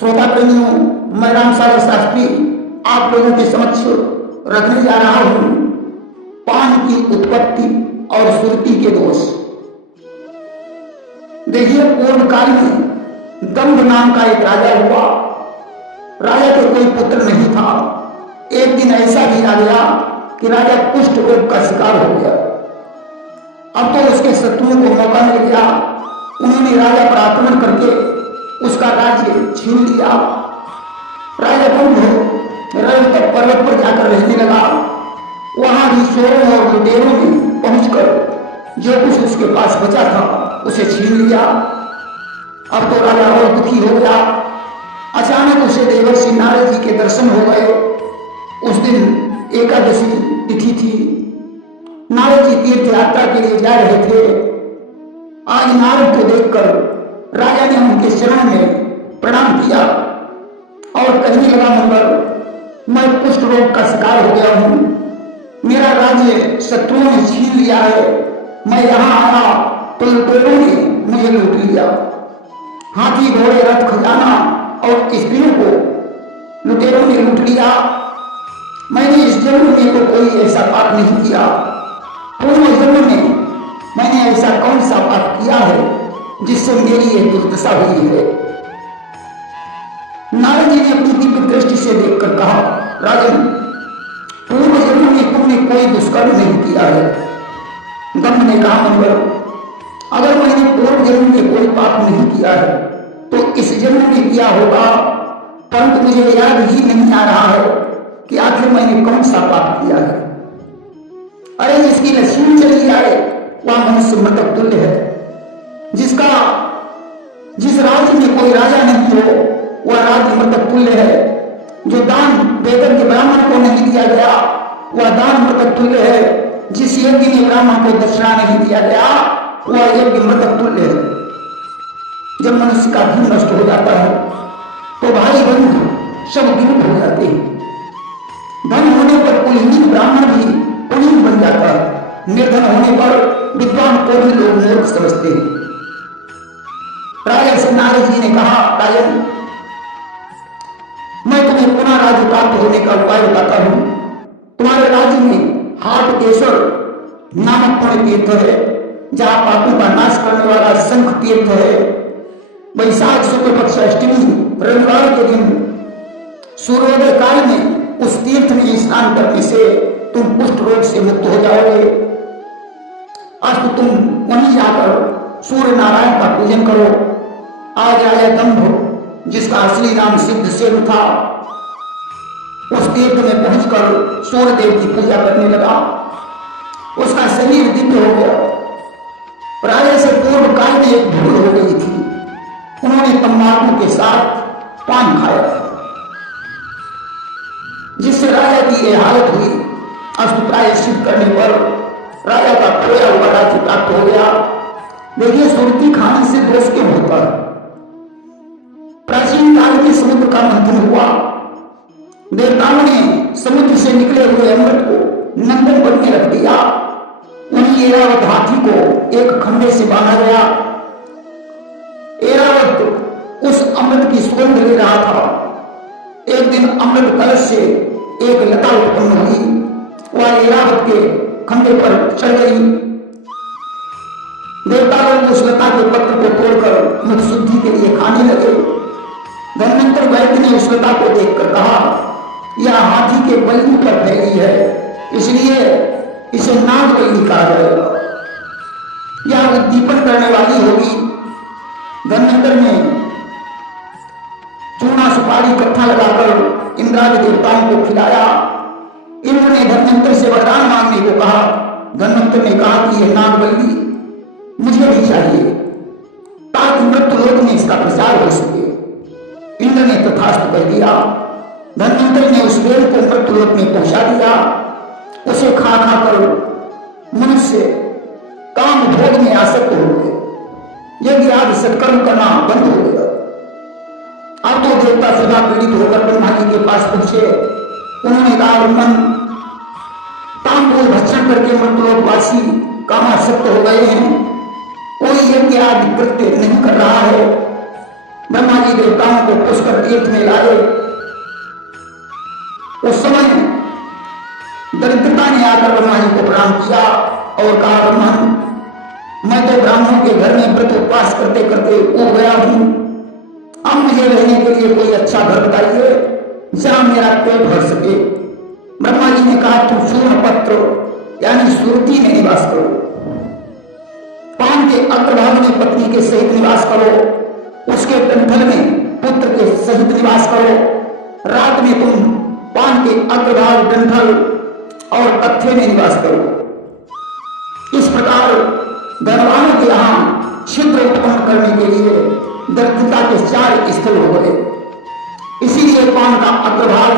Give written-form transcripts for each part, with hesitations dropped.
श्रोता प्रेमियों, मैं रामसागर शास्त्री आप लोगों के समक्ष रखने जा रहा हूं पान की उत्पत्ति और सुरती के दोष। देखिए, पूर्व काल में दंभ नाम का एक राजा हुआ। राजा के कोई पुत्र नहीं था। एक दिन ऐसा भी आ गया कि राजा कुष्ठ रोग का शिकार हो गया। अब तो उसके शत्रुओं को मौका मिल गया। उन्होंने राजा पर आक्रमण करके उसका राज्य छीन लिया। राजा दंभ तक पर्वत पर जाकर रहने लगा। वहां भी चोरों और लुटेरों ने पहुंचकर जो कुछ उसके पास बचा था उसे छीन लिया। अब तो राजा और दुखी हो गया। अचानक उसे देवर्षि नारद जी के दर्शन हो गए। उस दिन एकादशी तिथि थी। नारद जी तीर्थ यात्रा के लिए जा रहे थे। आज नारद को देखकर राजा ने उनके चरण में प्रणाम किया और कहने लगा, मंगर, मैं कुष्ठ रोग का शिकार हो गया हूं। मेरा राज्य शत्रुओं ने छीन लिया है। मैं यहां आया तो लुटेरों ने मुझे लूट लिया। हाथी, घोड़े, रथ, खजाना और स्त्रियों को लुटेरों ने लूट लिया। मैंने इस जन्म में तो कोई ऐसा पाप नहीं किया। पूर्व जन्म में मैंने ऐसा कौन सा पाप किया है जिससे मेरी ये दुर्दशा हुई है। नारद जी ने अपनी दिव्य दृष्टि से देखकर कहा, राजन, पूर्व जन्म में तुमने कोई दुष्कर्म नहीं किया है। दंभ ने कहा, मंगर, अगर मैंने पूर्व जन्म में कोई पाप नहीं किया है तो इस जन्म में किया होगा, परंतु मुझे याद ही नहीं आ रहा है कि आखिर मैंने कौन सा पाप किया है। अरे, जिसकी लक्ष्मी चली जाए वह मनुष्य मृतक तुल्य है। जिस राज्य में कोई राजा नहीं हो वह राज्य मृतक तुल्य है। जो दान वेदन के ब्राह्मण को नहीं दिया गया वह दान मृतक तुल्य है। जिस यज्ञ में ब्राह्मण को दक्षिणा नहीं दिया गया वह यज्ञ मृतक तुल्य है। जब मनुष्य का धन नष्ट हो जाता है तो भाई बंधु सब विमुख हो जाते हैं। धन होने पर कुलीन ब्राह्मण भी कुलीन बन जाता है। निर्धन होने पर विद्वान को भी लोग मूर्ख समझते हैं। राजा से नारद जी ने कहा, राजन, मैं तुम्हें पुनः राज्य प्राप्त होने का उपाय बताता हूं। तुम्हारे राज्य में हाटकेश्वर नामक पुण्य तीर्थ है, जहां पापों का नाश करने वाला शंख तीर्थ है। वैशाख शुक्ल पक्ष अष्टमी रविवार के दिन सूर्योदय काल में उस तीर्थ में स्नान करने से तुम कुष्ठ रोग से मुक्त हो जाओगे। आज तो तुम वहीं जाकर सूर्य नारायण का पूजन करो। आज राजा दंभ, जिसका असली नाम सिद्धसेन था, उस तीर्थ में पहुंचकर सूर्य देव की पूजा करने लगा। उसका शरीर दिव्य हो गया। राजा से पूर्व काल में एक भूल हो गई थी। उन्होंने तंबाकू के साथ पान खाया था, जिससे राजा की यह हालत हुई। अस्तु प्रायश्चित करने पर राजा का खोया हुआ राज्य प्राप्त हो गया। देखिए, सुरती खाने से दोष क्यों होता है। प्राचीन काल में समुद्र का मंथन हुआ। देवताओं ने समुद्र से निकले हुए अमृत को नंदन वन में रख दिया। वहीं ऐरावत हाथी को एक खंभे से बांधा गया। ऐरावत उस अमृत की सुगंध ले रहा था। एक दिन अमृत कलश से एक लता उत्पन्न हुई। वह ऐरावत के खंभे पर चढ़ गई। देवता लोग उस लता के पत्र को तोड़कर मुख शुद्धि के लिए खाने लगे। धन्वंतर वैद्य ने उस लता को देखकर कहा, यह हाथी के बल्ली पर फैली है, इसलिए इसे नागबल्ली कहा जाएगा। यह उद्दीपन करने वाली होगी। धन्वंतर ने चूना सुपारी इकट्ठा लगाकर इंद्रादि देवताओं को खिलाया। इंद्र ने धन्वंतर से वरदान मांगने को कहा। धन्वंतर ने कहा कि यह नागबल्ली मुझे भी चाहिए ताकि मृत्यु लोक में इसका प्रचार हो सके। इंद्र ने तथास्तु कह दिया। धन्वंतर ने उस बेल को मृत्यु लोक में पहुंचा दिया। उसे खा खाकर मनुष्य काम भोग में आसक्त हो गए। यज्ञ आदि सत्कर्म करना बंद हो गया। अब तो देवता सदा पीड़ित होकर ब्रह्मा जी के पास पहुंचे। उन्होंने कहा, ब्रह्मन, ताम्बूल भक्षण करके मृत्युलोकवासी कामासक्त हो गए हैं। कोई यज्ञ आदि कृत्य नहीं कर रहा है। ब्रह्मा जी देवताओं को पुष्कर तीर्थ में लाए। उस समय दरिद्रता ने आकर ब्रह्मा जी को प्रणाम किया और कहा, ब्रह्मन, मैं तो ब्राह्मणों के घर में व्रत उपवास करते करते ऊब गया हूं। अब मुझे रहने के लिए कोई अच्छा घर बताइए जहां मेरा पेट भर सके। ब्रह्मा जी ने कहा, तुम सूर्ण पत्र यानी सुरती में निवास करो, पान के अग्रभाग में पत्नी के सहित निवास करो, उसके डंठल में पुत्र के सहित निवास करो, रात में तुम पान के अग्रभाग, डंठल और तथ्य में निवास करो। इस प्रकार धनवानों के यहां छिद्र उत्पन्न करने के लिए दरिद्रता के 4 स्थल हो गए। इसीलिए पान का अग्रभाग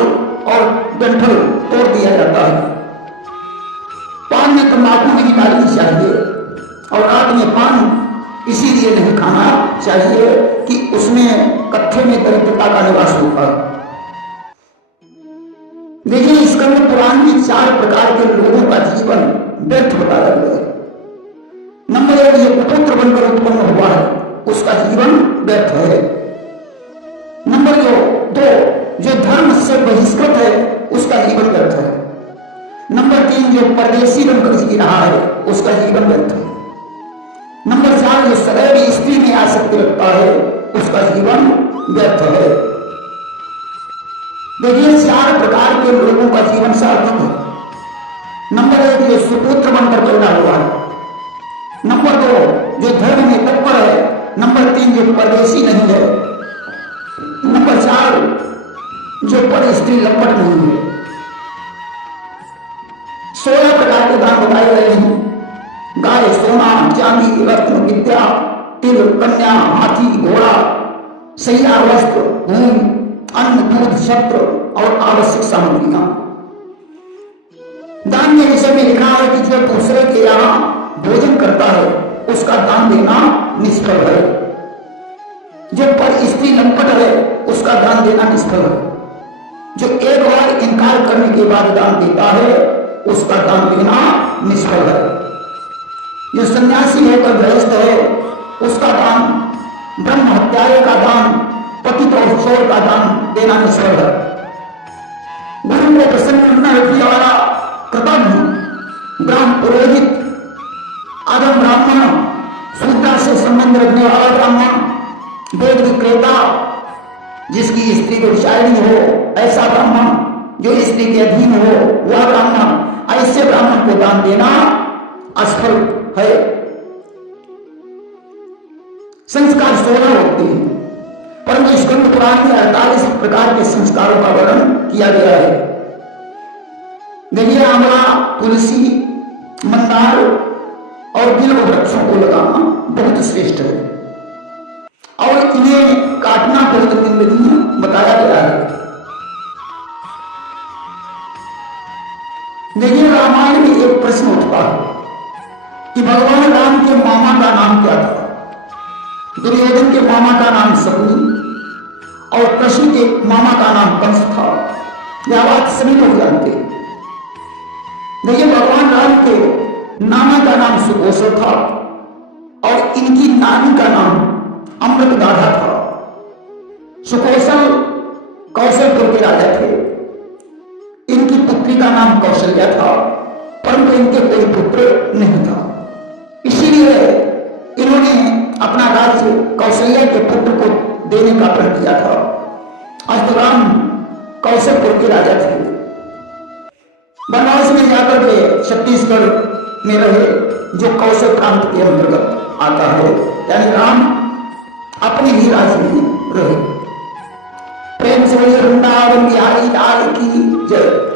और डंठल तोड़ दिया जाता है। पान में तंबाकू नहीं डालनी चाहिए और रात में पान इसीलिए नहीं खाना चाहिए कि उसमें कत्थे में दरिद्रता का निवास होता है। देखिए, स्कंद पुराण में 4 प्रकार के लोगों का जीवन व्यर्थ बताया गया है। नंबर 1, ये कुपुत्र बनकर उत्पन्न हुआ है, उसका जीवन व्यर्थ है। नंबर 2, जो धर्म से बहिष्कृत है, उसका जीवन व्यर्थ है। नंबर 3, जो परदेशी बनकर जी रहा है, उसका जीवन व्यर्थ है। नंबर 4, जो सदैव स्त्री में आसक्ति रखता है, उसका जीवन व्यर्थ है। देखिए, 4 प्रकार के लोगों का जीवन सार्थक है। नंबर 1, जो सुपुत्र बनकर पैदा हुआ है। नंबर 2, जो धर्म में तत्पर है। नंबर 3, जो परदेशी नहीं है। नंबर 4, जो पर स्त्री लंपट नहीं है। 16 प्रकार के दान बताए गए हैं। गाय, सोना, चांदी, रत्न, विद्या, तिल, कन्या, हाथी, घोड़ा, सैया, वस्त्र, भूमि, अन्न, दूध, शस्त्र और आवश्यक सामग्रियां। दान के विषय में लिखा है कि जो दूसरे के यहां भोजन करता है, उसका दान देना निष्फल है। जो पर स्त्री लंपट है, उसका दान देना निष्फल है। जो एक बार इनकार करने के बाद दान देता है, उसका दान देना निष्फल है। जो सन्यासी होकर गृहस्थ है, उसका दान, ब्रह्म हत्यारे का दान, पतित और चोर का दान देना निष्फल है। गुरु को प्रसन्न न रखने वाला कृतज्ञ ब्राह्मण पुरोहित, आदम ब्राह्मण, शूद्र से संबंध रखने वाला ब्राह्मण, वेद विक्रेता, जिसकी स्त्री व्यभिचारिणी हो ऐसा ब्राह्मण, जो स्त्री के अधीन हो वह ब्राह्मण, ऐसे ब्राह्मण को दान देना असफल है। संस्कार 16 होते हैं, परंतु स्कंद पुराण में 48 प्रकार के संस्कारों का वर्णन किया गया है। देखिए, आंवला, तुलसी, मंदार और बिल्व वृक्षों को लगाना बहुत श्रेष्ठ है और इन्हें काटना बहुत निंदनीय बताया गया है। देखिए, रामायण में एक प्रश्न उठता है कि भगवान राम के मामा का नाम क्या था। दुर्योधन के मामा का नाम शकुनी और कृष्ण के मामा का नाम कंस था। यह बात सभी लोग जानते हैं। देखिए, भगवान राम के नाना का नाम सुकौशल था और इनकी नानी का नाम अमृतगाधा था। सुकौशल कौशलपुर के राजा थे। इनकी पुत्री का नाम कौशल्या था, परंतु इनके कोई पुत्र नहीं था। इसीलिए इन्होंने अपना राज्य कौशल्या के पुत्र को देने का प्रण किया था। अस्तराम कौशलपुर के राजा थे। बनारस में जाकर के छत्तीसगढ़ में रहे, जो कौशल प्रांत के अंतर्गत आता है, यानी राम अपने ही राज्य में रहे। प्रेम से वृंदावन बिहारी लाल की जय।